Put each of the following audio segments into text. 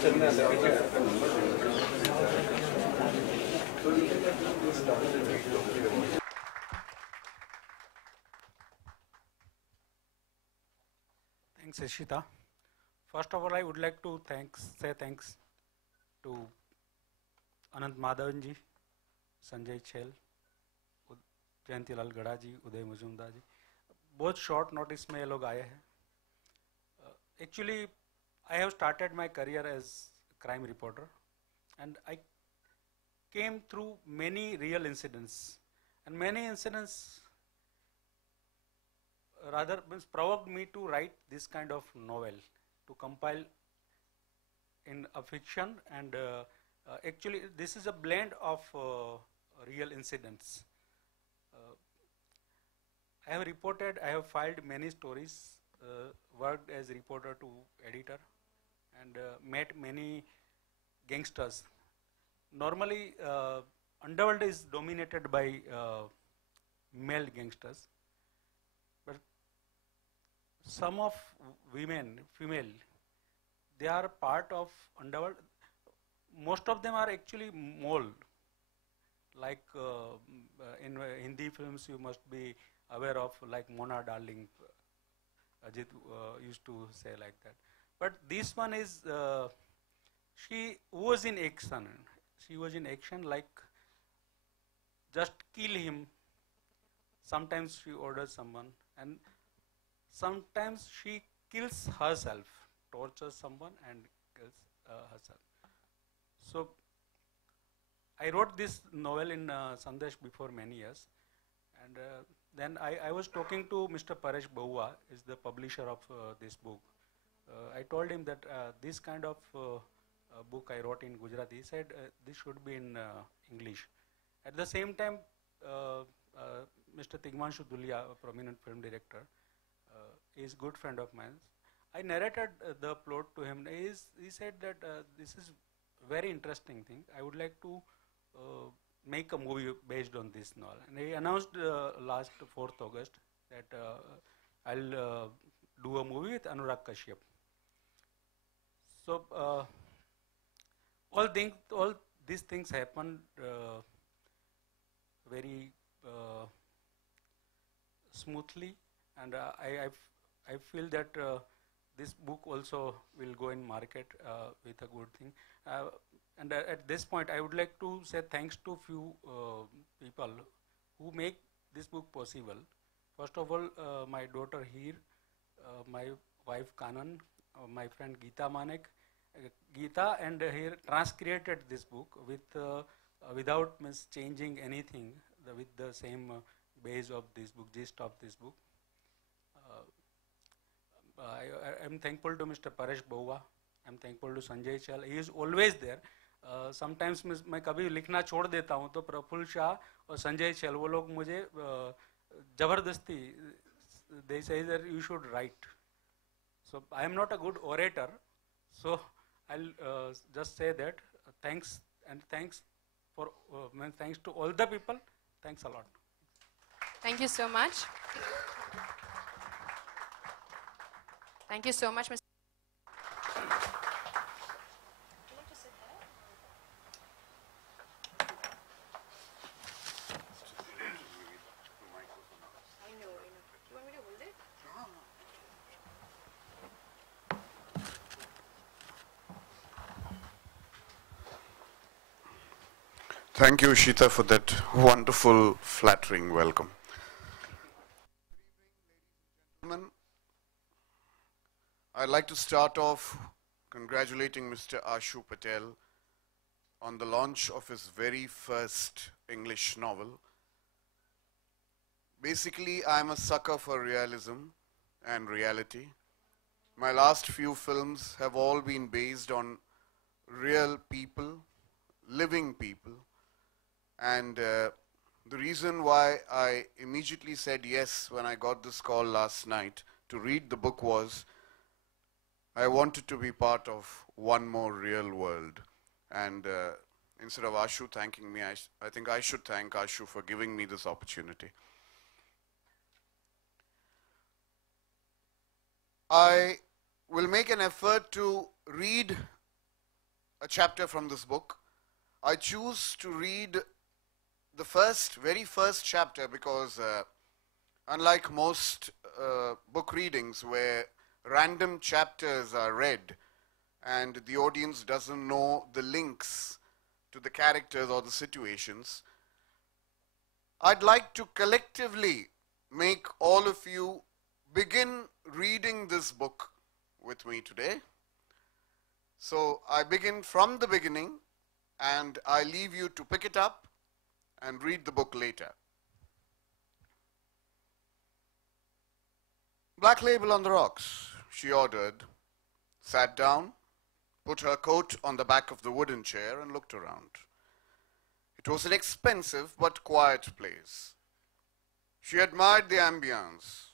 Thanks, Ishita. First of all, I would like to say thanks to Anant Madhavanji, Sanjay Chhel, Jayantilal गड़ा जी, उदय मजूमदार जी, बहुत short notice में ये लोग आए हैं. Actually, I have started my career as crime reporter, and I came through many real incidents, and many incidents rather provoked me to write this kind of novel, to compile in a fiction, and actually this is a blend of real incidents. I have filed many stories, worked as reporter to editor, and met many gangsters. Normally, underworld is dominated by male gangsters, but some of female, they are part of underworld. Most of them are actually mole. Like in Hindi films, you must be aware of, like Mona Darling, Ajit used to say like that. But this one is, she was in action. She was in action, like just kill him. Sometimes she orders someone, and sometimes she kills herself, tortures someone and kills herself. So I wrote this novel in Sandesh before many years, and then I was talking to Mr. Paresh Bahua, is the publisher of this book. I told him that this kind of book I wrote in Gujarati. He said this should be in English. At the same time, Mr. Tigmanshu Dhulia, a prominent film director, is a good friend of mine. I narrated the plot to him. He said that this is very interesting thing. I would like to make a movie based on this novel. And he announced last 4th August that I'll do a movie with Anurag Kashyap. So all these things happened very smoothly, and I feel that this book also will go in market with a good thing. And at this point, I would like to say thanks to few people who make this book possible. First of all, my daughter here, my wife Kanan, my friend Geeta Manek. Geeta and here transcreated this book with without changing anything, with the same base of this book, gist of this book. I am thankful to Mr. Paresh Bahua. I am thankful to Sanjay Chhel. He is always there. Sometimes मैं कभी लिखना छोड़ देता हूँ तो प्रफुल्ल शाह और संजय छेल वो लोग मुझे जबरदस्ती they say that you should write. So I am not a good orator, so I'll just say that thanks for thanks to all the people. Thanks a lot. Thank you so much. Thank you so much, Mr. Thank you, Ishita, for that wonderful, flattering welcome. I'd like to start off congratulating Mr. Ashu Patel on the launch of his very first English novel. Basically, I'm a sucker for realism and reality. My last few films have all been based on real people, living people. And the reason why I immediately said yes when I got this call last night to read the book was I wanted to be part of one more real world. And instead of Ashu thanking me, I think I should thank Ashu for giving me this opportunity. I will make an effort to read a chapter from this book. I choose to read the very first chapter because unlike most book readings where random chapters are read and the audience doesn't know the links to the characters or the situations, I'd like to collectively make all of you begin reading this book with me today. So I begin from the beginning and I leave you to pick it up and read the book later. Black Label on the rocks, she ordered, sat down, put her coat on the back of the wooden chair and looked around. It was an expensive but quiet place. She admired the ambience.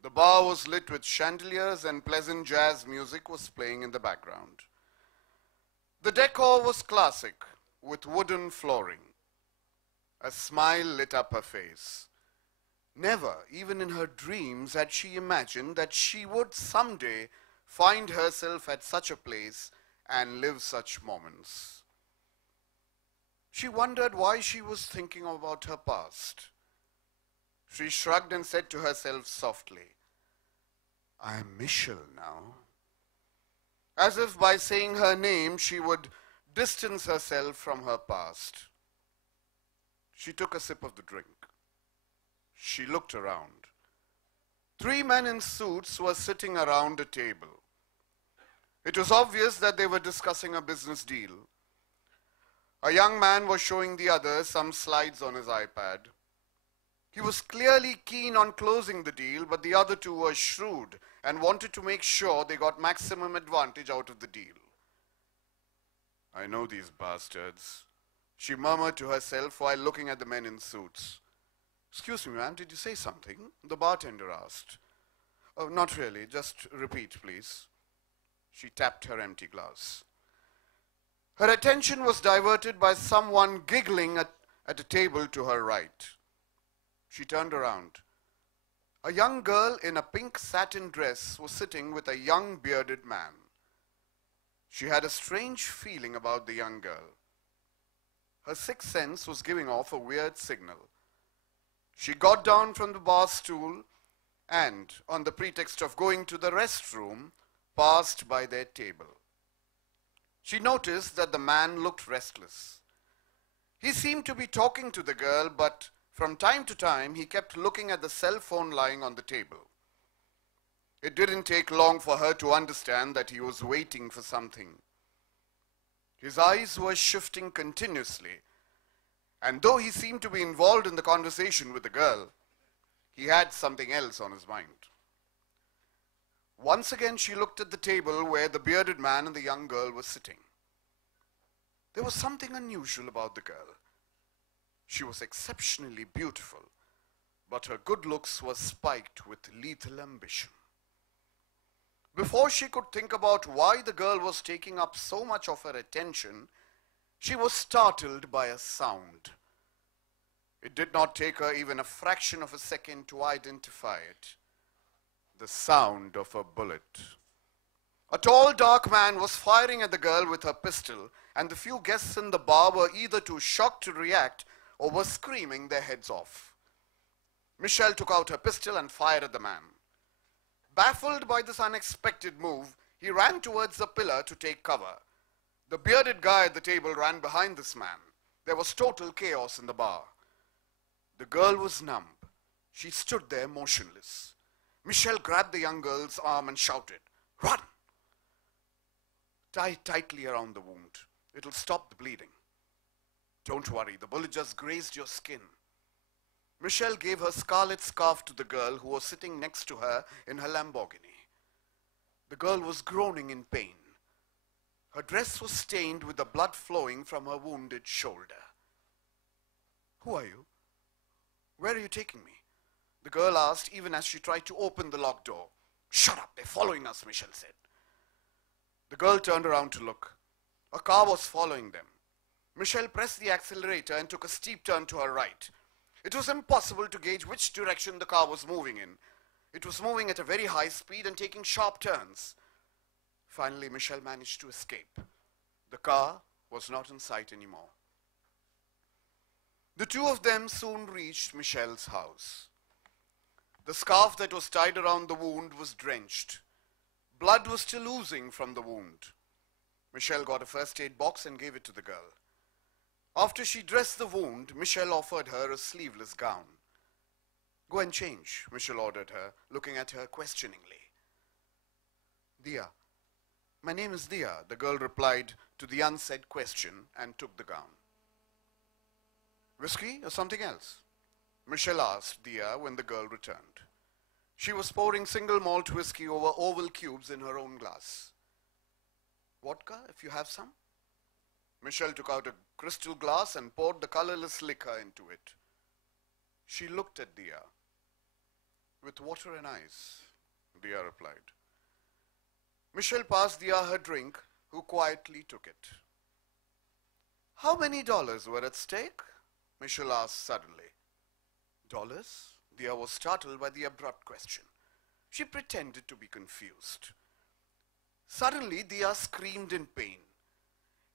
The bar was lit with chandeliers and pleasant jazz music was playing in the background. The decor was classic, with wooden flooring. A smile lit up her face. Never, even in her dreams, had she imagined that she would someday find herself at such a place and live such moments. She wondered why she was thinking about her past. She shrugged and said to herself softly, "I am Michelle now." As if by saying her name, she would distance herself from her past. She took a sip of the drink. She looked around. 3 men in suits were sitting around a table. It was obvious that they were discussing a business deal. A young man was showing the others some slides on his iPad. He was clearly keen on closing the deal, but the other two were shrewd and wanted to make sure they got maximum advantage out of the deal. "I know these bastards," she murmured to herself while looking at the men in suits. "Excuse me, ma'am, did you say something?" the bartender asked. "Oh, not really. Just repeat, please." She tapped her empty glass. Her attention was diverted by someone giggling at a table to her right. She turned around. A young girl in a pink satin dress was sitting with a young bearded man. She had a strange feeling about the young girl. Her sixth sense was giving off a weird signal. She got down from the bar stool and, on the pretext of going to the restroom, passed by their table. She noticed that the man looked restless. He seemed to be talking to the girl, but from time to time he kept looking at the cell phone lying on the table. It didn't take long for her to understand that he was waiting for something. His eyes were shifting continuously, and though he seemed to be involved in the conversation with the girl, he had something else on his mind. Once again she looked at the table where the bearded man and the young girl were sitting. There was something unusual about the girl. She was exceptionally beautiful, but her good looks were spiked with lethal ambition. Before she could think about why the girl was taking up so much of her attention, she was startled by a sound. It did not take her even a fraction of a second to identify it. The sound of a bullet. A tall, dark man was firing at the girl with a pistol, and the few guests in the bar were either too shocked to react or were screaming their heads off. Michelle took out her pistol and fired at the man. Baffled by this unexpected move, he ran towards the pillar to take cover. The bearded guy at the table ran behind this man. There was total chaos in the bar. The girl was numb. She stood there motionless. Michelle grabbed the young girl's arm and shouted, "Run!" "Tie tightly around the wound. It'll stop the bleeding." "Don't worry, the bullet just grazed your skin." Michelle gave her scarlet scarf to the girl who was sitting next to her in her Lamborghini. The girl was groaning in pain. Her dress was stained with the blood flowing from her wounded shoulder. "Who are you? Where are you taking me?" the girl asked, even as she tried to open the locked door. "Shut up, they're following us," Michelle said. The girl turned around to look. A car was following them. Michelle pressed the accelerator and took a steep turn to her right. It was impossible to gauge which direction the car was moving in. It was moving at a very high speed and taking sharp turns. Finally, Michelle managed to escape. The car was not in sight anymore. The two of them soon reached Michelle's house. The scarf that was tied around the wound was drenched. Blood was still oozing from the wound. Michelle got a first aid box and gave it to the girl. After she dressed the wound, Michelle offered her a sleeveless gown. Go and change, Michelle ordered her, looking at her questioningly. Dia. My name is Dia, the girl replied to the unsaid question and took the gown. Whiskey or something else? Michelle asked Dia when the girl returned. She was pouring single malt whiskey over oval cubes in her own glass. Vodka, if you have some? Michelle took out a crystal glass and poured the colorless liquor into it. She looked at Dia. With water and ice, Dia replied. Michelle passed Dia her drink, who quietly took it. How many dollars were at stake? Michelle asked suddenly. Dollars? Dia was startled by the abrupt question. She pretended to be confused. Suddenly, Dia screamed in pain.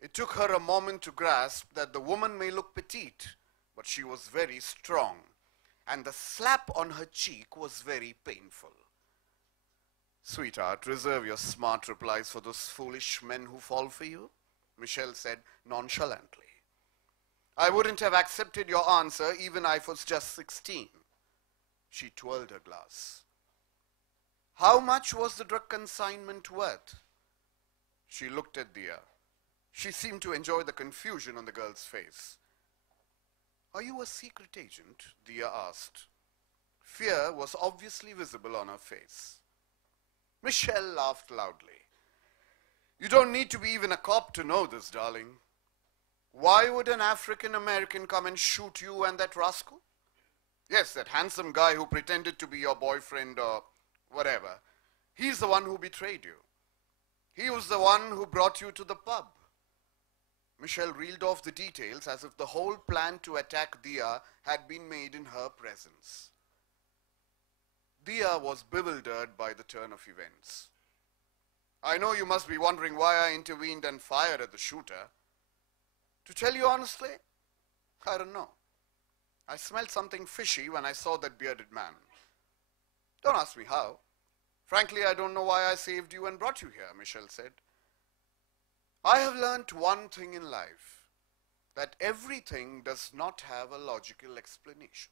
It took her a moment to grasp that the woman may look petite, but she was very strong, and the slap on her cheek was very painful. Sweetheart, reserve your smart replies for those foolish men who fall for you, Michelle said nonchalantly. I wouldn't have accepted your answer even if I was just 16. She twirled her glass. How much was the drug consignment worth? She looked at Dia. She seemed to enjoy the confusion on the girl's face. Are you a secret agent? Dia asked. Fear was obviously visible on her face. Michelle laughed loudly. You don't need to be even a cop to know this, darling. Why would an African American come and shoot you and that rascal? Yes, that handsome guy who pretended to be your boyfriend or whatever. He's the one who betrayed you. He was the one who brought you to the pub. Michelle reeled off the details as if the whole plan to attack Dia had been made in her presence. Dia was bewildered by the turn of events. I know you must be wondering why I intervened and fired at the shooter. To tell you honestly, I don't know. I smelled something fishy when I saw that bearded man. Don't ask me how. Frankly, I don't know why I saved you and brought you here, Michelle said. I have learned one thing in life, that everything does not have a logical explanation.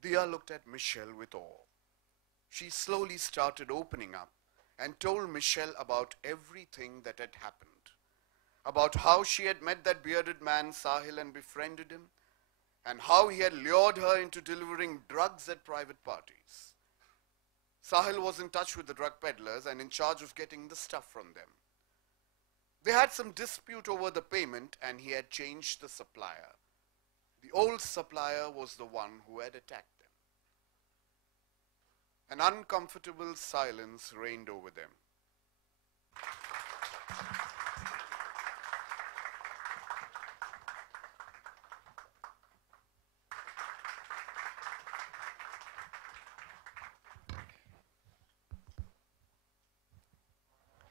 Dia looked at Michelle with awe. She slowly started opening up and told Michelle about everything that had happened. About how she had met that bearded man Sahil and befriended him, and how he had lured her into delivering drugs at private parties. Sahil was in touch with the drug peddlers and in charge of getting the stuff from them. They had some dispute over the payment and he had changed the supplier. The old supplier was the one who had attacked them. An uncomfortable silence reigned over them.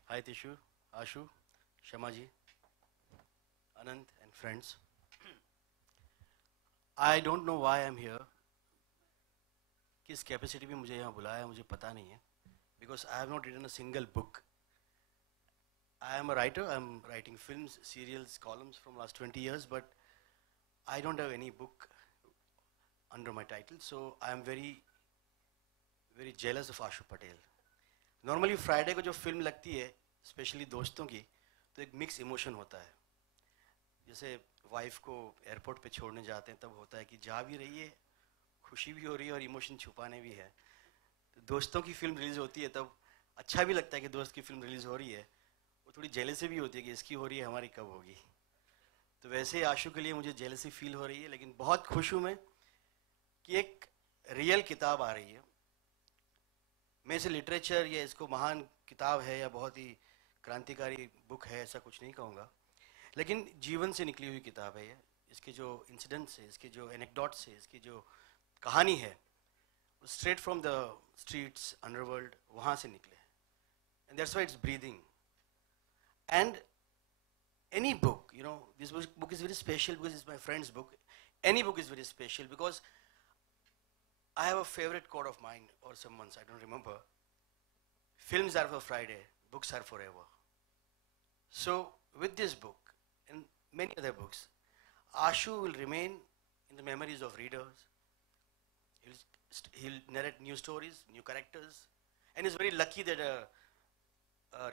Hi Tishu, Ashu, Shamaji, Anand and friends. I don't know why I'm here. किस capacity में मुझे यहाँ बुलाया मुझे पता नहीं है. Because I have not written a single book. I am a writer. I am writing films, serials, columns from last 20 years, but I don't have any book under my title. So I am very, very jealous of Ashu Patel. Normally Friday को जो film लगती है, specially दोस्तों की, तो एक mix emotion होता है. जैसे वाइफ को एयरपोर्ट पे छोड़ने जाते हैं तब होता है कि जा भी रही है, खुशी भी हो रही है और इमोशन छुपाने भी है. तो दोस्तों की फिल्म रिलीज होती है तब अच्छा भी लगता है कि दोस्त की फिल्म रिलीज हो रही है. वो थोड़ी जेलसी भी होती है कि इसकी हो रही है, हमारी कब होगी. तो वैसे ही आशु के लिए मुझे जेलसी फील हो रही है, लेकिन बहुत खुश हूँ मैं कि एक रियल किताब आ रही है. मैं इसे लिटरेचर या इसको महान किताब है या बहुत ही क्रांतिकारी बुक है ऐसा कुछ नहीं कहूँगा, लेकिन जीवन से निकली हुई किताब है ये. इसके जो इंसिडेंट्स है, इसके जो एनेक्डोट्स है, इसकी जो कहानी है, straight from the streets underworld वहाँ से निकले. And that's why it's breathing. And any book, you know, this book is very special because it's my friend's book. Any book is very special because I have a favorite quote of mine or someone's, I don't remember. Films are for Friday, books are forever. So with this book and many other books, Ashu will remain in the memories of readers. He'll narrate new stories, new characters, and he's very lucky that a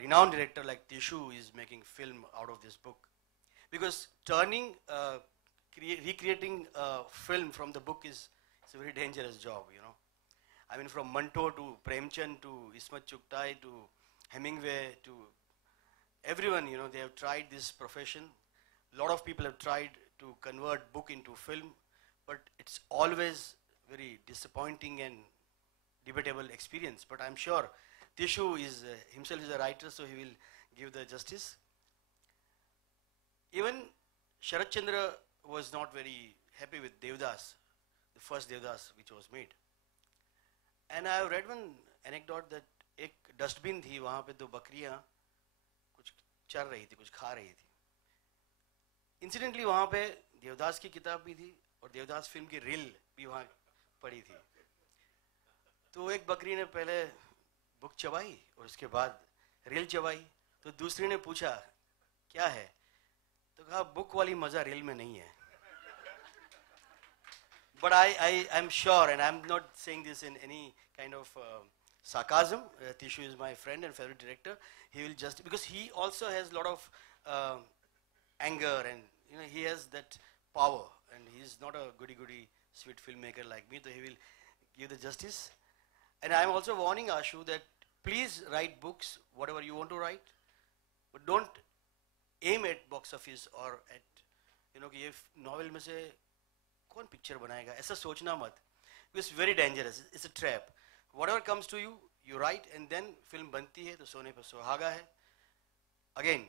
renowned director like Tishu is making film out of this book. Because recreating a film from the book is a very dangerous job, you know. I mean, from Manto to Premchand to Ismat Chugtai to Hemingway to everyone, you know, they have tried this profession. A lot of people have tried to convert book into film, but it's always very disappointing and debatable experience. But I'm sure Tishu is himself is a writer, so he will give the justice. Even Sharat Chandra was not very happy with Devdas, the first Devdas which was made. And I have read one anecdote that एक dustbin थी, वहाँ पे दो बकरियाँ कुछ चर रही थी, कुछ खा रही थी. Incidentally वहाँ पे देवदास की किताब भी थी और देवदास फिल्म की रील भी वहाँ पड़ी थी. तो एक बकरी ने पहले बुक चबाई और उसके बाद रील चबाई. तो दूसरी ने पूछा क्या है, तो कहा बुक वाली मजा रील में नहीं है. But I'm sure, and I'm not saying this in any kind of sarcasm. Tishu is my friend and favorite director. He will just, because he also has a lot of anger, and you know, he has that power, and he's not a goody-goody sweet filmmaker like me, so he will give the justice. And I'm also warning Ashu that please write books, whatever you want to write, but don't aim at box office or at, you know, कि ये novel में से कौन picture बनाएगा, ऐसा सोचना मत. It's very dangerous. It's a trap. Whatever comes to you, you write, and then film बनती है तो सोने पर सुहागा है. Again,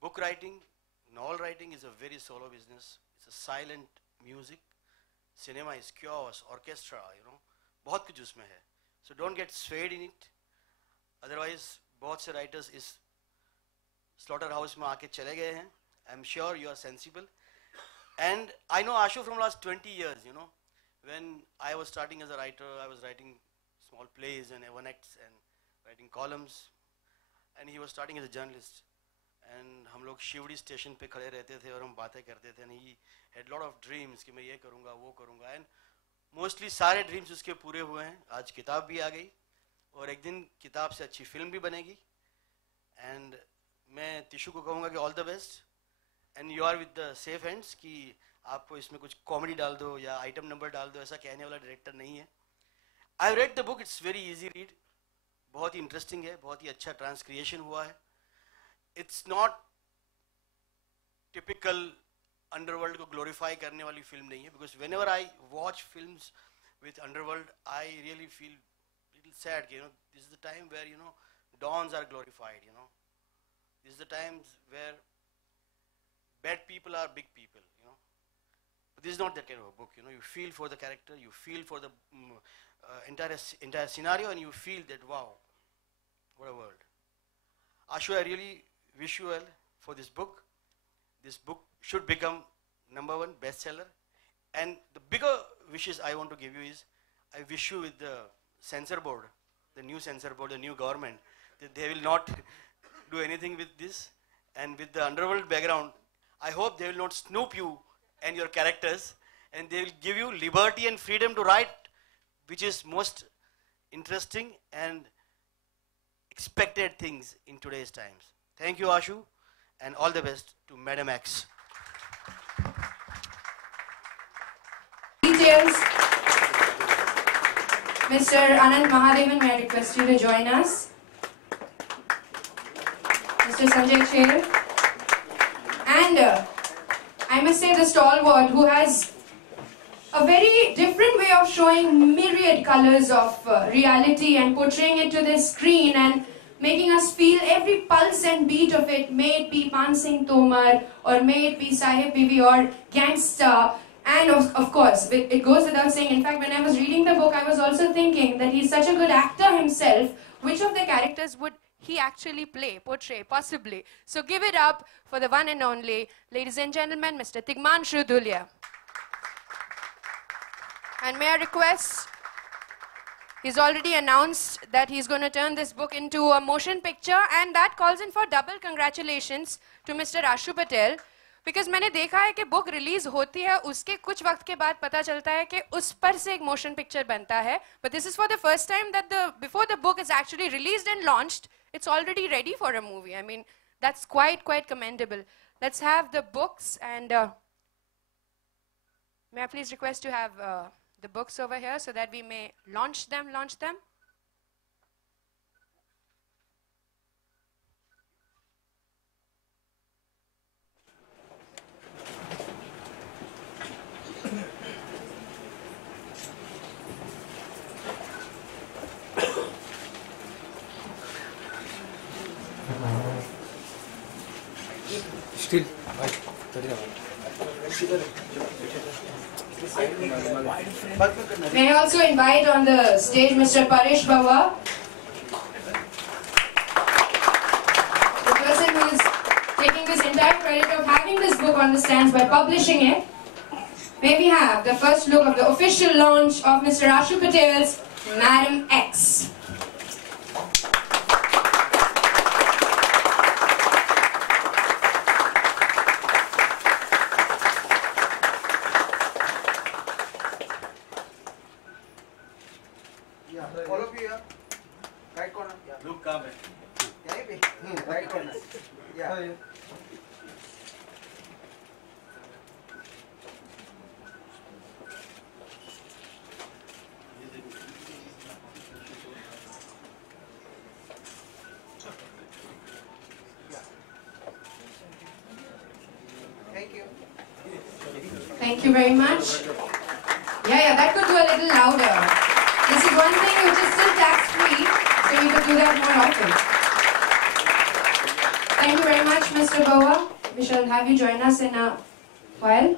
book writing, novel writing is a very solo business. It's a silent music. Cinema is chaos, orchestra, you know. बहुत कुछ उसमें है. So don't get swayed in it. Otherwise, बहुत से writers इस slaughterhouse में आके चले गए हैं. I'm sure you are sensible. And I know Ashu from last 20 years, you know. When I was starting as a writer, I was writing small plays and one acts and writing columns. And he was starting as a journalist. And हम लोग Sewri station पे खड़े रहते थे और हम बातें करते थे. And he had lot of dreams कि मैं ये करूँगा, वो करूँगा. And mostly सारे dreams उसके पूरे हुए हैं. आज किताब भी आ गई और एक दिन किताब से अच्छी फिल्म भी बनेगी. And मैं तिशु को कहूँगा कि all the best. And you are with the safe hands कि आपको इसमें कुछ कॉमेडी डाल दो या आइटम नंबर डाल दो, ऐसा कहने वाला डायरेक्टर नहीं है. I read the book, it's very easy read. बहुत ही इंटरेस्टिंग है, बहुत ही अच्छा ट्रांसक्रिएशन हुआ है. It's not typical underworld को glorify करने वाली फिल्म नहीं है. Because whenever I watch films with underworld, I really feel little sad. You know, this is the time where, you know, dons are glorified. You know, this is the times where bad people are big people, you know. But this is not that kind of a book, you know. You feel for the character, you feel for the entire scenario, and you feel that, wow, what a world. Ashu, I really wish you well for this book. This book should become #1 bestseller. And the bigger wishes I want to give you is, I wish you with the censor board, the new censor board, the new government, that they will not do anything with this. And with the underworld background, I hope they will not snoop you and your characters, and they will give you liberty and freedom to write, which is most interesting and expected things in today's times. Thank you, Ashu, and all the best to Madam X. Details. Mr. Anand Mahadevan, may I request you to join us? Mr. Sanjay Sher. And I must say the stalwart who has a very different way of showing myriad colors of reality and portraying it to the screen and making us feel every pulse and beat of it, may it be Man Singh Tomar or may it be Sahib Bibi or Gangster. And of course, it goes without saying, in fact, when I was reading the book, I was also thinking that he's such a good actor himself, which of the characters would he actually portray, possibly? So give it up for the one and only, ladies and gentlemen, Mr. Tigmanshu Dhulia. And may I request, he's already announced that he's going to turn this book into a motion picture, and that calls in for double congratulations to Mr. Ashu Patel. Because मैंने देखा है कि book release होती है, उसके कुछ वक्त के बाद पता चलता है कि उस पर से एक मोशन पिक्चर बनता है. But this is for the first time that before the book is actually released and launched, it's already ready for a movie. I mean, that's quite commendable. Let's have the books, and may I please request to have the books over here so that we may launch them. Still, May I also invite on the stage Mr. Paresh Bawa, the person who is taking this entire credit of having this book on the stands by publishing it. May we have the first look of the official launch of Mr. Ashu Patel's Madam X. all of you here. Right corner. Yeah. Look, come. Yeah, right corner. Yeah. Thank you. Thank you very much. Yeah, that could do a little louder. This is one thing which is still tax-free, so you could do that more often. Thank you very much, Mr. Bawa. We shall have you join us in a while.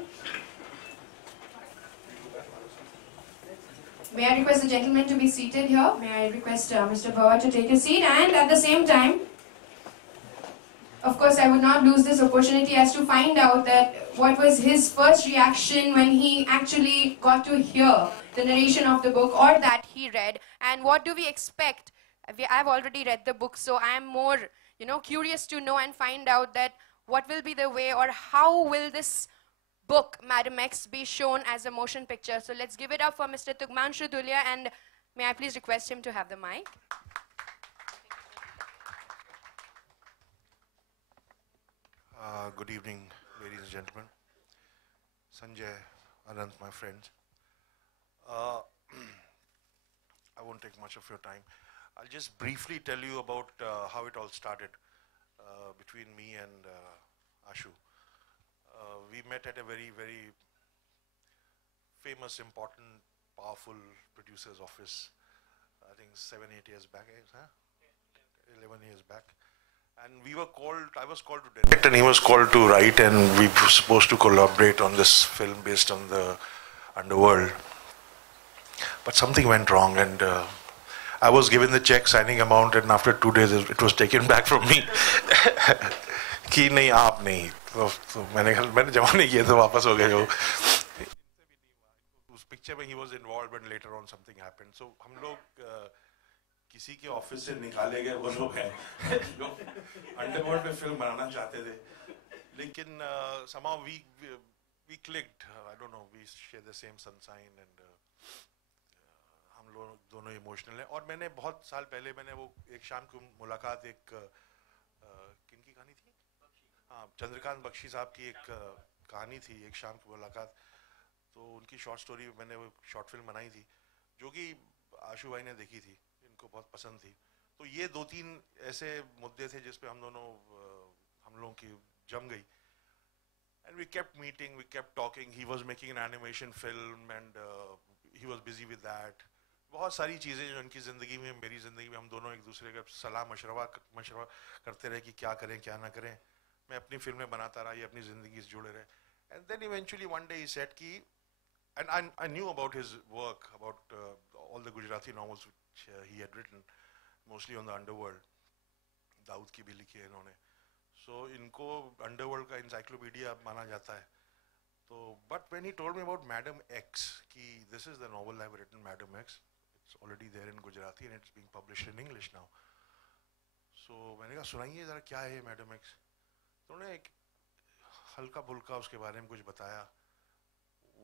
May I request the gentleman to be seated here? May I request Mr. Bawa to take a seat? And at the same time, of course, I would not lose this opportunity as to find out that what was his first reaction when he actually got to hear the narration of the book or that he read, and what do we expect? I've already read the book, so I am more, curious to know and find out that what will be the way or how will this book, Madam X, be shown as a motion picture. So let's give it up for Mr. Tigmanshu Dhulia, and may I please request him to have the mic. Good evening, ladies and gentlemen. Sanjay, Anand, my friends. I won't take much of your time. I'll just briefly tell you about how it all started between me and Ashu. We met at a very, very famous, important, powerful producer's office, I think 7-8 years back, 11 years back. And I was called to direct and he was called to write, and we were supposed to collaborate on this film based on the underworld. But something went wrong, and I was given the check, signing amount, and after 2 days it was taken back from me. कि नहीं आप नहीं, तो मैंने जमा नहीं किया तो वापस हो गए जो उस पिक्चर में he was involved, and later on something happened. So हम लोग किसी के ऑफिस से निकाले गए वो लोग हैं लोग अंडरवर्ल्ड में फिल्म बनाना चाहते थे, लेकिन somehow we clicked. I don't know, we share the same sunshine, and हम लोग दोनों इमोशनल हैं. और मैंने बहुत साल पहले मैंने वो एक शाम की मुलाकात, एक किनकी कहानी थी, हाँ, चंद्रकांत बख्शी साहब की एक कहानी थी, एक शाम की मुलाकात. तो उनकी शॉर्ट स्टोरी मैंने वो शॉर्ट फिल्म बनाई थी, जो कि आशु भाई ने देखी थी, इनको बहुत पसंद थी. तो ये 2-3 ऐसे मुद्दे थे जिस पे हम लोगों की जम गई. And we kept meeting, we kept talking. He was making an animation film, and he was busy with that. बहुत सारी चीज़ें जो उनकी ज़िंदगी में, मेरी ज़िंदगी में, हम दोनों एक दूसरे का सलाह मशवरा करते रहे कि क्या करें क्या ना करें. मैं अपनी फिल्में बनाता रहा, ये अपनी ज़िंदगी से जुड़े रहे. And then eventually one day he said कि, and I knew about his work, about all the Gujarati novels which he had written, mostly on the underworld. Dawood की भी लिखी है इन्होंने. So इनको अंडरवर्ल्ड का इंसाइक्लोपीडिया माना जाता है. तो but when he told me about Madam X, कि this is the novel I've written, Madam X, it's already there in Gujarati and it's being published in English now. So मैंने कहा सुनाइए ज़रा क्या है Madam X. तो उन्होंने एक हल्का फुल्का उसके बारे में कुछ बताया.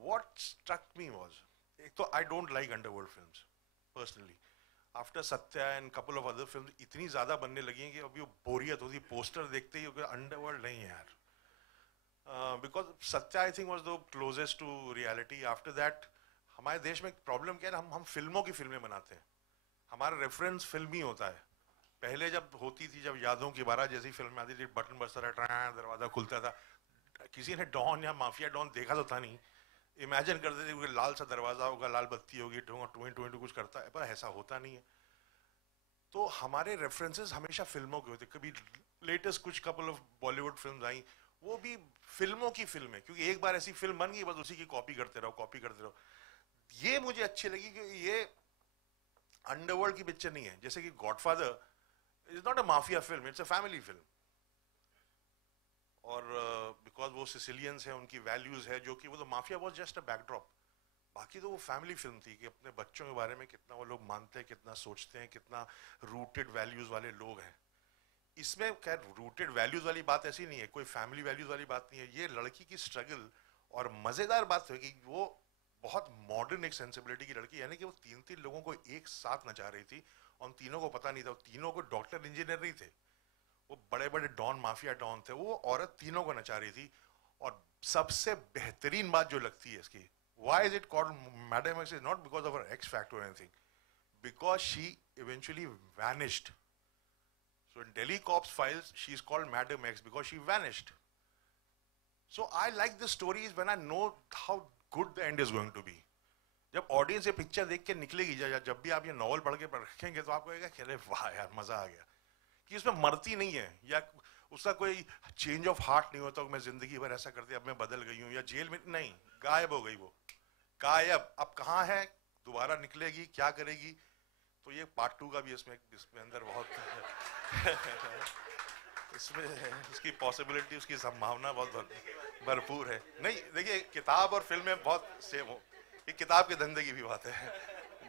What struck me was, एक तो I don't like underworld films personally. After Satya and couple of other films इतनी ज़्यादा बनने लगी हैं कि अभी वो बोरियत होती है. पोस्टर देखते ही कि अंडरवर्ल्ड नहीं है यार. Because Satya I think was the closest to reality. After that हमारे देश में प्रॉब्लम क्या है, हम फिल्मों की फिल्में बनाते हैं. हमारा रेफरेंस फिल्म ही होता है. पहले जब होती थी, जब यादों की बारात जैसी फिल्म आती थी, बटन बजता था, दरवाजा खुलता था, किसी ने डॉन या माफिया डॉन देखा तो था नहीं. इमेजिन करते थे कि लाल सा दरवाजा होगा, लाल बत्ती होगी, टूं टूं कुछ करता है, पर ऐसा होता नहीं है. तो हमारे रेफरेंसेस हमेशा फिल्मों के होते. कभी लेटेस्ट कुछ कपल ऑफ बॉलीवुड फिल्म आई, वो भी फिल्मों की फिल्म है, क्योंकि एक बार ऐसी फिल्म बन गई बस उसी की कॉपी करते रहो. ये मुझे अच्छी लगी कि ये अंडरवर्ल्ड की पिक्चर नहीं है. जैसे कि godfather is not a mafia film, it's a family film. और बिकॉज वो सिसिलियंस है, उनकी वैल्यूज है, जो कि वो तो mafia was just a backdrop. बाकी तो वो फैमिली फिल्म थी कि अपने बच्चों के बारे में कितना वो लोग मानते हैं, कितना सोचते हैं, कितना रूटेड वैल्यूज वाले लोग हैं. इसमें खैर रूटेड वैल्यूज वाली बात ऐसी नहीं है, कोई फैमिली वैल्यूज वाली बात नहीं है. ये लड़की की स्ट्रगल, और मजेदार बात है कि वो बहुत मॉडर्न एक सेंसिबिलिटी की लड़की, यानी कि वो तीन लोगों को एक साथ नचा रही थी, और तीनों को पता नहीं था. तीनों को डॉक्टर इंजीनियर नहीं थे, वो बड़े बड़े डॉन, माफिया डॉन थे. वो औरत तीनों को नचा रही थी. और सबसे बेहतरीन बात जो लगती है इसकी, why is it called Madam X, is not because of her X factor or anything, because she eventually vanished. So in Delhi Cops Files, she is called Madam X because she vanished. So I like the stories when I know how good the end is going to be. जब audience ये picture देख के निकलेगी, जब भी आप ये novel पढ़ के रखेंगे, तो आपको लगेगा कि अरे वाह यार मजा आ गया, कि उसमें मरती नहीं है, या उसका कोई चेंज ऑफ हार्ट नहीं होता, मैं जिंदगी भर ऐसा करती, अब मैं बदल गई हूँ, या जेल में नहीं, गायब हो गई वो, गायब. अब कहाँ है, दोबारा निकलेगी, क्या करेगी. तो ये पार्ट 2 का भी इसमें अंदर बहुत इसमें उसकी पॉसिबिलिटी, उसकी संभावना बहुत भरपूर है. नहीं देखिए, किताब और फिल्म में बहुत सेम हो, ये किताब के धंधे की भी बात है.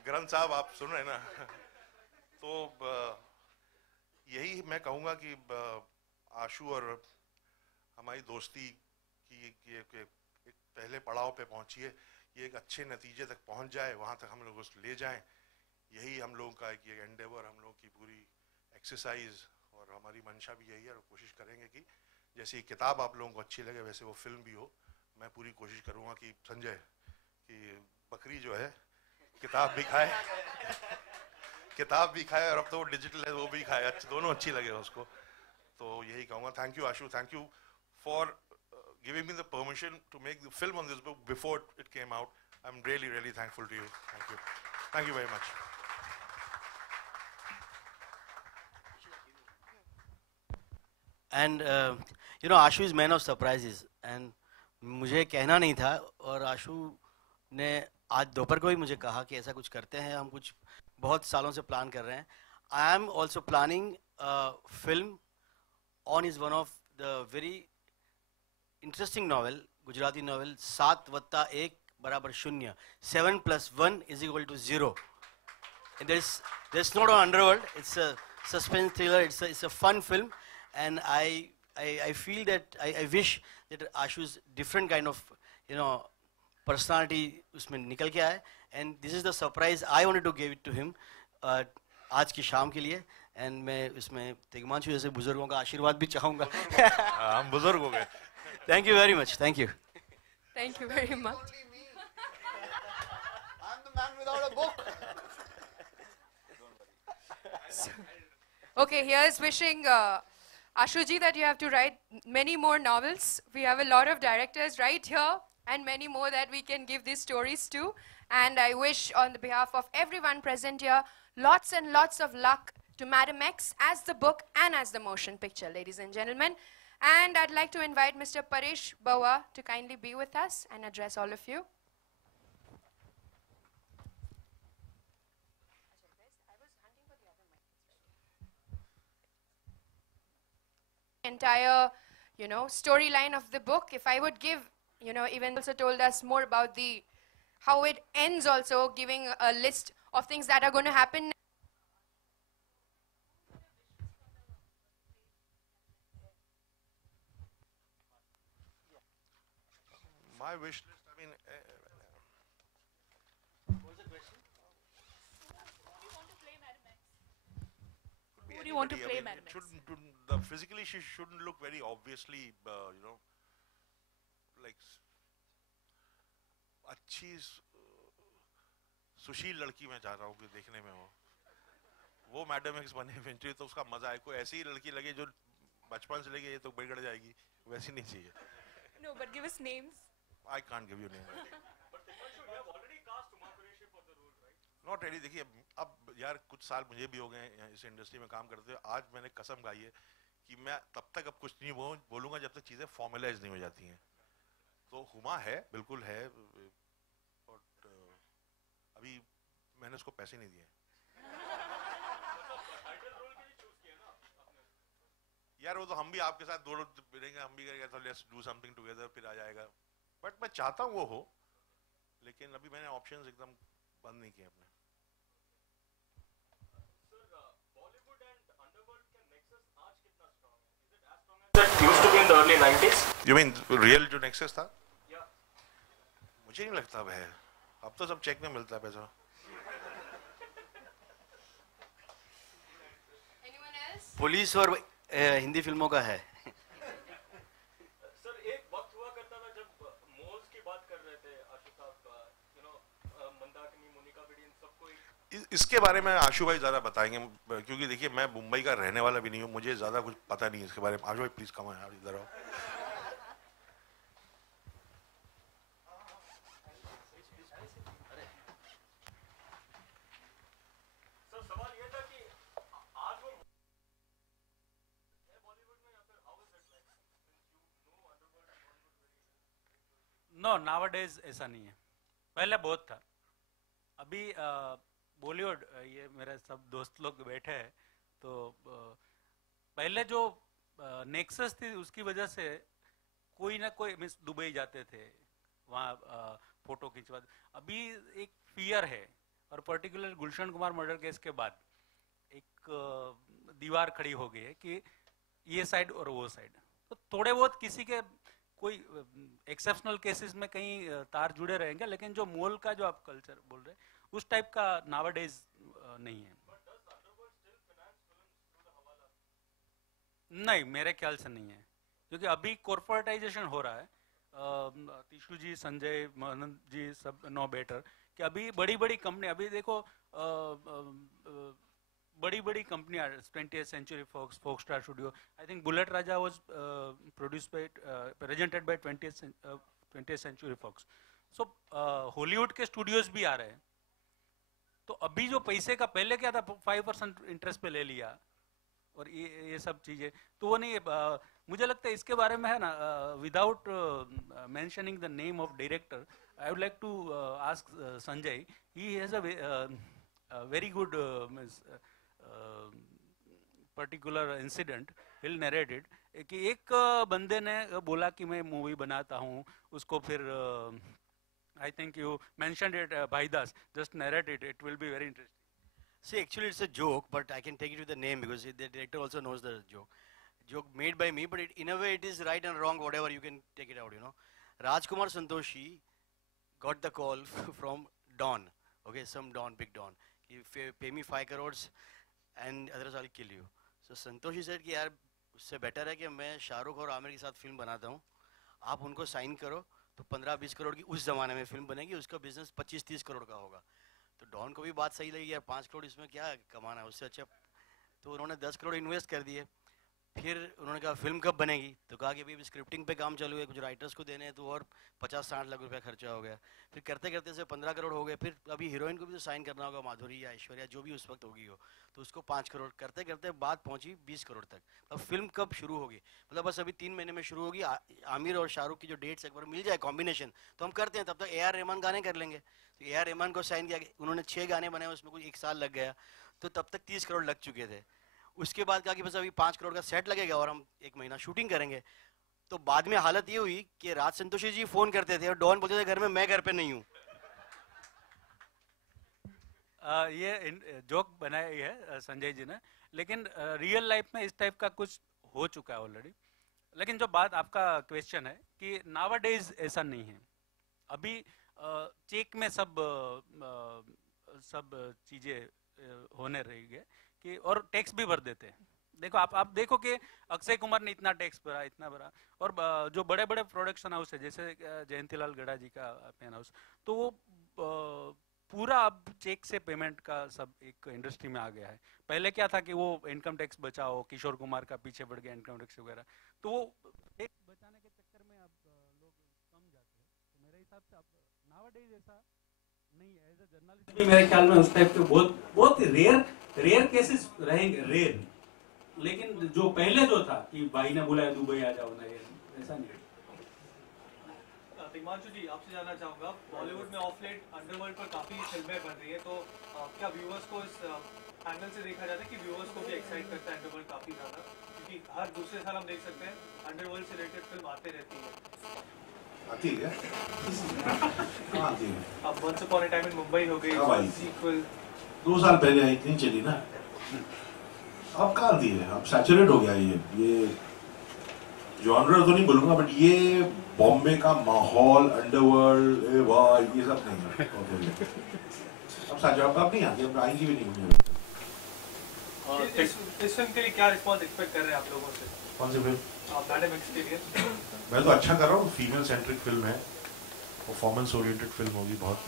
ग्रंथ साहब आप सुन रहे हैं ना. तो यही मैं कहूँगा कि आशु और हमारी दोस्ती की एक पहले पड़ाव पे पहुँची है, ये एक अच्छे नतीजे तक पहुँच जाए, वहाँ तक हम लोग उसको ले जाएं. यही हम लोगों का एक एंडेवर, हम लोगों की पूरी एक्सरसाइज और हमारी मंशा भी यही है. और कोशिश करेंगे कि जैसे किताब आप लोगों को अच्छी लगे, वैसे वो फिल्म भी हो. मैं पूरी कोशिश करूँगा कि संजय कि बकरी जो है किताब भी खाए किताब भी खाए, और अब तो वो डिजिटल है वो भी खाए, दोनों अच्छी लगे उसको. तो यही कहूँगा. Thank you Ashu, thank you for giving me the permission to make the film on this book before it came out. I'm really, really thankful to you. Thank you. Thank you very much. And you know, Ashu is man of surprises. And मुझे कहना नहीं था, और आशु ने आज दोपहर को ही मुझे कहा कि ऐसा कुछ करते हैं, हम कुछ बहुत सालों से प्लान कर रहे हैं. I am also planning a film on is one of the very interesting novel, Gujarati novel, 7+1 = 0. 7 + 1 = 0. And there's not an underworld. It's a suspense thriller. It's a fun film, and I feel that I wish that Ashu's different kind of personality उसमें निकल के आए. And this is the surprise I wanted to give it to him आज की शाम के लिए. And मैं इसमें तिग्मांशु जैसे बुजुर्गों का आशीर्वाद भी चाहूँगा. हम बुजुर्ग हो गए. Thank you very much. Thank you. Thank you very much. I'm the man without a book. Okay, here's wishing Ashuji that you have to write many more novels. We have a lot of directors right here and many more that we can give these stories to. And I wish on the behalf of everyone present here, lots and lots of luck to Madam X as the book and as the motion picture, ladies and gentlemen. And I'd like to invite Mr. Paresh Bawa to kindly be with us and address all of you. entire, storyline of the book. If I would give, even also told us more about how it ends also, giving a list of things that are going to happen. My wish list, I mean, Who do you want to play Mad Max? Physically she shouldn't look very obviously, like अच्छी सुशील लड़की मैं चाह रहा हूँ कि देखने में वो मैडम एक्स बने इवेंचुअली तो उसका मजा है। कोई ऐसी ही लड़की लगे जो बचपन से लगे ये तो बिगड़ जाएगी, वैसी नहीं चाहिए। No, but give us names. I can't give you name. But Dipanshu, you have already cast Uma Qureshi for the role, right? Not really. देखिए अब यार कुछ साल मुझे भी हो गए इस इंडस्ट्री में काम करते हुए। आज मैंने कसम खाई है कि मैं तब तक अब कुछ नहीं बोलूंगा जब तक चीजें फॉर्मलाइज नहीं हो जाती हैं। तो हुमा है, बिल्कुल है, बट अभी मैंने उसको पैसे नहीं दिए। यार वो तो हम भी आपके साथ दो रहेंगे, हम भी करेंगे तो लेट्स डू समथिंग टुगेदर, फिर आ जाएगा। बट मैं चाहता हूँ वो हो, लेकिन अभी मैंने ऑप्शंस एकदम बंद नहीं किए अपने। Bollywood and underworld के nexus आज कितना strong है? Is it as strong as that used to be in the early 90s? You mean real जो नेक्सस था? Yeah. मुझे नहीं लगता अब है। अब तो सब चेक में मिलता है पैसा। Anyone else? पुलिस और हिंदी फिल्मों का है। सर एक वक्त हुआ करता था जब मोल्स की बात कर रहे थे आशु साहब, मंदाकिनी, मोनिका बेडी, इन सबको इसके बारे में आशु भाई ज्यादा बताएंगे, क्योंकि देखिए मैं मुंबई का रहने वाला भी नहीं हूँ, मुझे ज्यादा कुछ पता नहीं है इसके बारे में। आशु भाई प्लीज कम यार इधर आओ। सर सवाल ये था कि आज वो बॉलीवुड में या फिर how is it like since you know underworld and Bollywood very no nowadays ऐसा नहीं है, पहले बहुत था। अभी बॉलीवुड ये मेरे सब दोस्त लोग बैठे हैं तो पहले जो नेक्सस थी उसकी वजह से कोई ना कोई मीन्स दुबई जाते थे वहाँ फोटो खिंचवा। अभी एक फियर है, और particular Gulshan Kumar murder case के बाद एक दीवार खड़ी हो गई है कि ये साइड और वो साइड। तो थोड़े बहुत किसी के कोई एक्सेप्शनल केसेस में कहीं तार जुड़े रहेंगे, लेकिन जो मोल का जो आप कल्चर बोल रहे हैं उस टाइप का नावडेज नहीं है। नहीं, मेरे ख्याल से नहीं है, क्योंकि अभी कॉर्पोरेटाइजेशन हो रहा है। टिशु जी, संजय, महानंद जी सब नो बेटर कि अभी बड़ी बड़ी कंपनी, अभी देखो बड़ी बड़ी कंपनियां, 20th century Fox, Fox Star Studio, I think Bullet Raja was produced by presented by 20th century Fox. So Hollywood के स्टूडियोज भी आ रहे हैं। तो अभी जो पैसे का पहले क्या था, 5% इंटरेस्ट पे ले लिया और ये सब चीजें, तो वो नहीं। मुझे लगता है इसके बारे में है ना, without mentioning the name of director, I would like to ask Sanjay, he has a very good particular incident, will narrate it, कि एक बंदे ने बोला कि मैं मूवी बनाता हूँ, उसको फिर I think you mentioned it, Bhaidas, just narrate it, it will be very interesting. See, actually it's a joke, but I can take it with the name because the director also knows the joke. Joke made by me, but in a way it is right and wrong, whatever, you can take it out, Rajkumar Santoshi got the call from Don, okay, some Don, big Don. He pay me 5 crores and otherwise I'll kill you. So Santoshi said कि यार उससे better है कि मैं शाहरुख और आमिर के साथ film बनाता हूँ, आप उनको साइन करो तो 15-20 करोड़ की उस जमाने में फिल्म बनेगी, उसका बिजनेस 25-30 करोड़ का होगा। तो डॉन को भी बात सही लगी, यार 5 करोड़ इसमें क्या कमाना है, उससे अच्छा। तो उन्होंने 10 करोड़ इन्वेस्ट कर दिए। फिर उन्होंने कहा फिल्म कब बनेगी, तो कहा कि अभी स्क्रिप्टिंग पे काम चालू है, कुछ राइटर्स को देने हैं, तो और 50-60 लाख रुपया खर्चा हो गया। फिर करते करते से 15 करोड़ हो गए। फिर अभी हीरोइन को भी तो साइन करना होगा, माधुरी या ऐश्वर्या जो भी उस वक्त होगी हो, तो उसको 5 करोड़ करते करते बात पहुंची 20 करोड़ तक। अब फिल्म कब शुरू होगी, मतलब बस अभी 3 महीने में शुरू होगी। आमिर और शाहरुख की जो डेट्स एक बार मिल जाए कॉम्बिनेशन तो हम करते हैं, तब तक AR रहमान गाने कर लेंगे। तो AR रहमान को साइन किया, उन्होंने 6 गाने बनाए, उसमें कुछ 1 साल लग गया, तो तब तक 30 करोड़ लग चुके थे। उसके बाद कहा कि बस अभी 5 करोड़ का सेट लगेगा और हम 1 महीना शूटिंग करेंगे। तो बाद में हालत ये हुई कि राज संतोषी जी फोन करते थे और डॉन बोलते थे घर में, मैं घर पे नहीं हूँ। ये जोक बनाया ही है संजय जी ने, लेकिन रियल लाइफ में इस टाइप का कुछ हो चुका है ऑलरेडी। लेकिन जो बात आपका क्वेश्चन है कि नावाडेज ऐसा नहीं है, अभी चेक में सब चीजें होने रही है कि और टैक्स भी भर देते हैं। देखो आप देखो कि अक्षय कुमार ने इतना टैक्स भरा, इतना भरा, और जो बड़े बड़े प्रोडक्शन हाउस है जैसे जयंतीलाल गड़ा जी का पेन हाउस, तो वो पूरा अब चेक से पेमेंट का सब एक इंडस्ट्री में आ गया है। पहले क्या था कि वो इनकम टैक्स बचाओ, किशोर कुमार का पीछे बढ़ गया इनकम टैक्स वगैरह, तो वो टैक्स बचाने के चक्कर में अब लोग कम जाते हैं। तो मेरे हिसाब से अब नावाडेज ऐसा नहीं है। एज अ जर्नलिस्ट मेरे ख्याल में उस टाइप के बहुत रेयर केसेस रहेंगे, रेयर। लेकिन जो पहले जो था कि भाई ने बुलाया दुबई आ जाओ ना, ऐसा नहीं। हिमांशु जी, आपसे जानना चाहूँगा, बॉलीवुड में ऑफ लेट अंडरवर्ल्ड पर काफ़ी फिल्में बन रही है, तो क्या व्यूअर्स को इस एंगल से देखा जाता है कि व्यूअर्स को भी एक्साइट करता है अंडरवर्ल्ड काफ़ी ज़्यादा? क्योंकि हर दूसरे साल हम देख सकते हैं अंडरवर्ल्ड से रिलेटेड फिल्म आते रहती है। आती है? कहाँ आती है? अब once upon a time in Mumbai हो गई, सीक्वल 2 साल पहले आई, इतनी चली ना। अब कहाँ दी है, अब सैचुरेट हो गया ये जॉनर तो नहीं बोलूंगा, बट ये बॉम्बे का माहौल, अंडरवर्ल्ड, वाह, ये सब नहीं है। अब सैचुरेट अब नहीं आती, अब आएंगी भी नहीं होंगी। इस फिल्म के लिए क्या रिस्पॉन्स एक्सपेक्ट कर रहे हैं आप लोगों से? कौन सी फिल्म? Madam experience. मैं तो अच्छा कर रहा हूँ, फीमेल सेंट्रिक फिल्म है, परफॉर्मेंस ओरिएंटेड फिल्म होगी बहुत।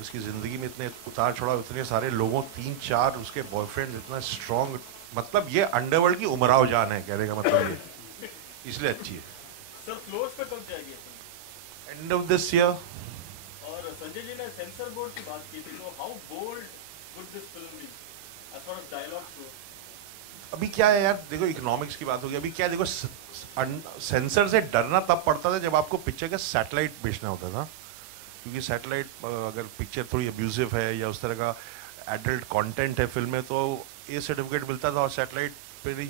उसकी ज़िंदगी में इतने उतार चढ़ाव, इतने सारे लोगों, 3-4 उसके बॉयफ्रेंड, इतना स्ट्रॉन्ग, मतलब ये अंडरवर्ल्ड की उमराव जान है, कहने का मतलब ये, इसलिए अच्छी है। सर फ्लोर्स पे कब जाएगी? End of this year. और संजय जी ने सेंसर बोर्ड की बात की थी, तो how bold would this film be as far as dialogue go? अभी क्या है यार, देखो इकोनॉमिक्स की बात होगी। अभी क्या है, देखो सेंसर से डरना तब पड़ता था जब आपको पिक्चर का सैटेलाइट बेचना होता था, क्योंकि सैटेलाइट अगर पिक्चर थोड़ी अब्यूजिव है या उस तरह का एडल्ट कंटेंट है फिल्म में, तो ए सर्टिफिकेट मिलता था और सैटेलाइट पे नहीं,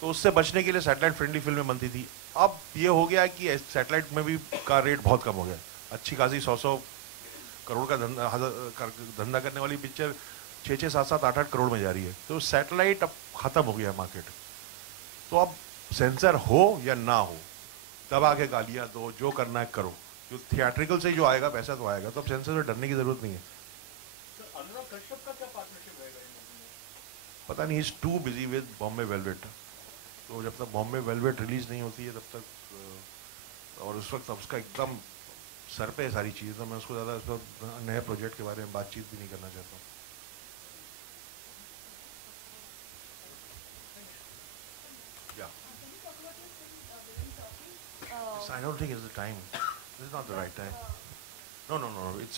तो उससे बचने के लिए सैटेलाइट फ्रेंडली फिल्में बनती थी। अब ये हो गया कि सैटेलाइट में भी का रेट बहुत कम हो गया। अच्छी खासी 100 करोड़ का धंधा करने वाली पिक्चर 6-6, 7-7, 8-8 करोड़ में जा रही है। तो सैटेलाइट अब खत्म हो गया मार्केट। तो अब सेंसर हो या ना हो, दबा के गालियाँ दो, जो करना है करो, जो थिएट्रिकल से जो आएगा पैसा तो आएगा, तो अब सेंसर से डरने की जरूरत नहीं है। अनुराग कश्यप का क्या पार्टनरशिप रहेगा? पता नहीं, is too busy with Bombay velvet. तो जब तक बॉम्बे वेलवेट रिलीज नहीं होती है तब तक, और उस वक्त उसका एकदम सर पे है सारी चीज़, तो मैं उसको ज़्यादा इस वक्त नए प्रोजेक्ट के बारे में बातचीत भी नहीं करना चाहता हूँ। I don't think it's the time. This is not the right time. No. It's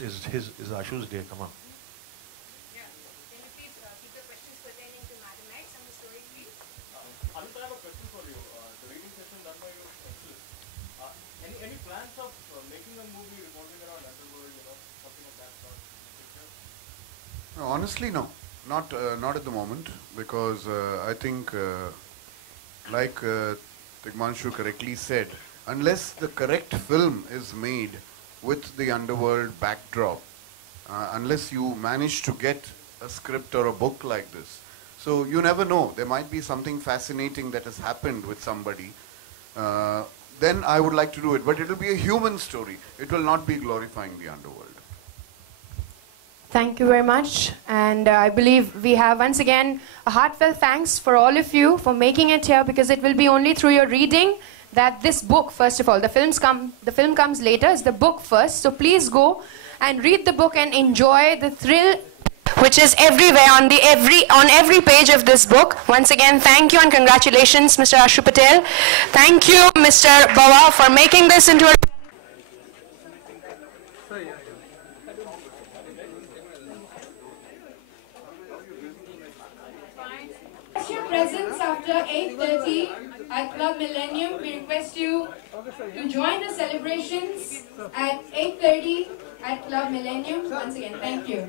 Ashu's day. Come on. Can you please keep the questions pertaining to Madam X and the story, please? Anita, I have a question for you. The reading session done by you is excellent. Any plans of making a movie revolving around Underworld, something of that sort? Honestly, no. Not at the moment, because I think, like Tigmanshu correctly said, unless the correct film is made with the underworld backdrop, unless you manage to get a script or a book like this, so you never know, there might be something fascinating that has happened with somebody, then I would like to do it, but it will be a human story. It will not be glorifying the underworld. Thank you very much, and I believe we have once again a heartfelt thanks for all of you for making it here, because it will be only through your reading that this book, first of all, the film comes later, it's the book first, so please go and read the book and enjoy the thrill which is everywhere on every page of this book. Once again, thank you and congratulations, Mr. Ashu Patel. Thank you, Mr. Bawa, for making this into a... Your presence after 8:30 at Club Millennium. We request you to join the celebrations at 8:30 at Club Millennium. Once again, thank you.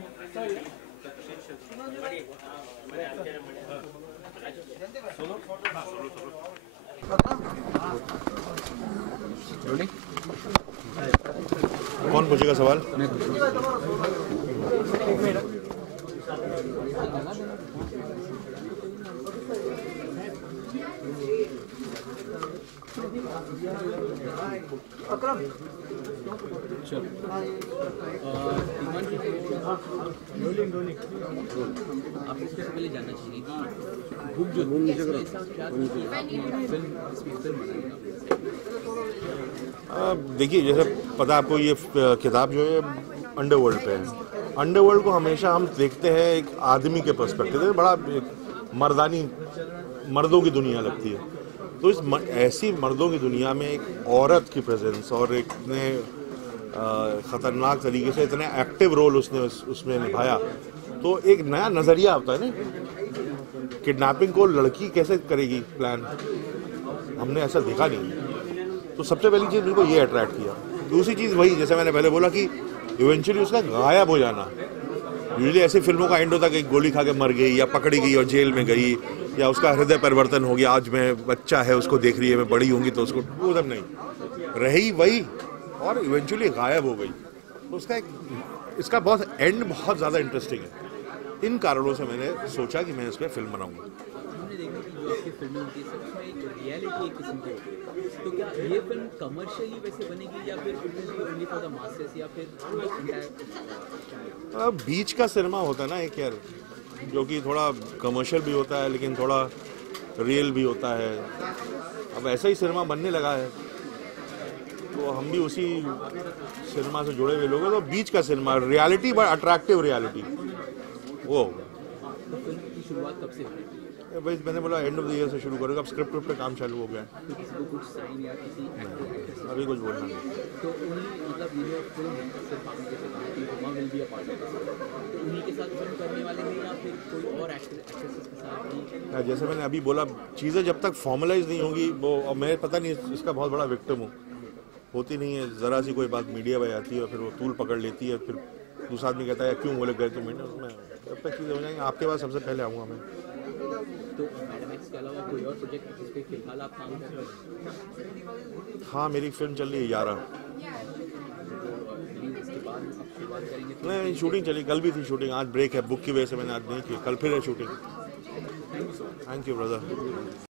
कौन पूछेगा सवाल? आपको सबसे पहले जानना चाहिए कि book जो है क्या देखिए, जैसे पता है आपको, ये किताब जो है अंडरवर्ल्ड पे है। अंडरवर्ल्ड को हमेशा हम देखते हैं एक आदमी के पर्सपेक्टिव से, बड़ा एक मर्दानी, मर्दों की दुनिया लगती है। तो इस ऐसी मर्दों की दुनिया में एक औरत की प्रेजेंस और एक इतने ख़तरनाक तरीके से इतने एक्टिव रोल उसने उसमें निभाया, तो एक नया नज़रिया आता है ना। किडनैपिंग को लड़की कैसे करेगी प्लान, हमने ऐसा देखा नहीं। तो सबसे पहली चीज़ बिल्कुल ये अट्रैक्ट किया। दूसरी चीज़ वही, जैसे मैंने पहले बोला कि इवेंचुअली उसका गायब हो जाना। यूजुअली ऐसी फिल्मों का एंड होता है कि गोली खा के मर गई या पकड़ी गई और जेल में गई, या उसका हृदय परिवर्तन हो गया, आज मैं बच्चा है उसको देख रही है, मैं बड़ी होंगी तो उसको, वो सब नहीं, रही वही और इवेंचुअली गायब हो गई। तो उसका इसका बहुत एंड बहुत ज़्यादा इंटरेस्टिंग है। इन कारणों से मैंने सोचा कि मैं इस पर फिल्म बनाऊंगा। हमने देखा कि जो आपकी फिल्में होती है उसमें एक रियलिटी एक किस्म की होती है, तो क्या ये फिल्म कमर्शियली वैसे बनेगी या फिर ओनली फॉर द मासेस या फिर बीच का सिनेमा होता है ना एक यार, जो कि थोड़ा कमर्शियल भी होता है लेकिन थोड़ा रियल भी होता है। अब ऐसा ही सिनेमा बनने लगा है, तो हम भी उसी सिनेमा से जुड़े हुए लोग हैं। तो बीच का cinema, reality but attractive reality, वो फिल्म की शुरुआत कब से हुई? भाई मैंने बोला एंड ऑफ द ईयर से शुरू करूँगा। अब स्क्रिप्ट पे काम चालू हो गया है, तो किसी को कुछ साइन या किसी अभी कुछ बोलना नहीं। तो उन्हीं मतलब ये जो फिल्म है सिर्फ आपने जैसे कहा कि Huma will be a part of, तो उन्हीं के साथ फिल्म करने वाले हैं या फिर कोई और एक्ट्रेसेस के साथ भी? जैसे मैंने अभी बोला, चीज़ें जब तक फॉर्मलाइज नहीं होंगी वो, और मैं पता नहीं इसका बहुत बड़ा विक्टिम हूँ, होती नहीं है। ज़रा सी कोई बात मीडिया में आती है और फिर वो तूल पकड़ लेती है, फिर दूसरा आदमी कहता है क्यों बोले गए तो मीडिया में। जब तक चीज़ें हो जाएंगी आपके पास सबसे पहले आऊँगा मैं। तो मैडम एक्स के अलावा कोई और प्रोजेक्ट जिस पे फिलहाल आप काम कर रहे हैं? हाँ, मेरी फिल्म चल रही है 11। इसके बाद आप शुरुआत करेंगे? नहीं, शूटिंग चली, कल भी थी शूटिंग, आज ब्रेक है बुक की वजह से मैंने आज नहीं की, कल फिर है शूटिंग। Thank you brother.